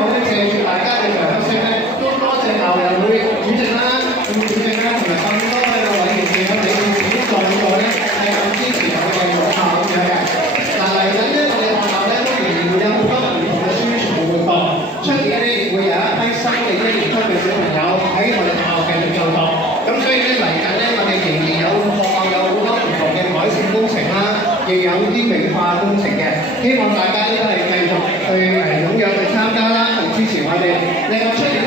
望咧借住大家嘅掌聲咧，都多謝校友會主席啦、副主席啦，同埋咁多嘅委員嘅我哋已經在座咧係咁支持我哋學校咁樣嘅。嗱嚟緊咧，我哋學校咧都仍然會有好多唔同嘅宣傳活動，出年咧亦會有一批新嘅一年級嘅小朋友喺我哋學校繼續做學。咁所以咧嚟緊咧，我哋仍然有學校有好多唔同嘅改善工程啦，亦有啲美化工程嘅，希望大家都係繼續去踴躍去參加啦，同支持我哋。另外出年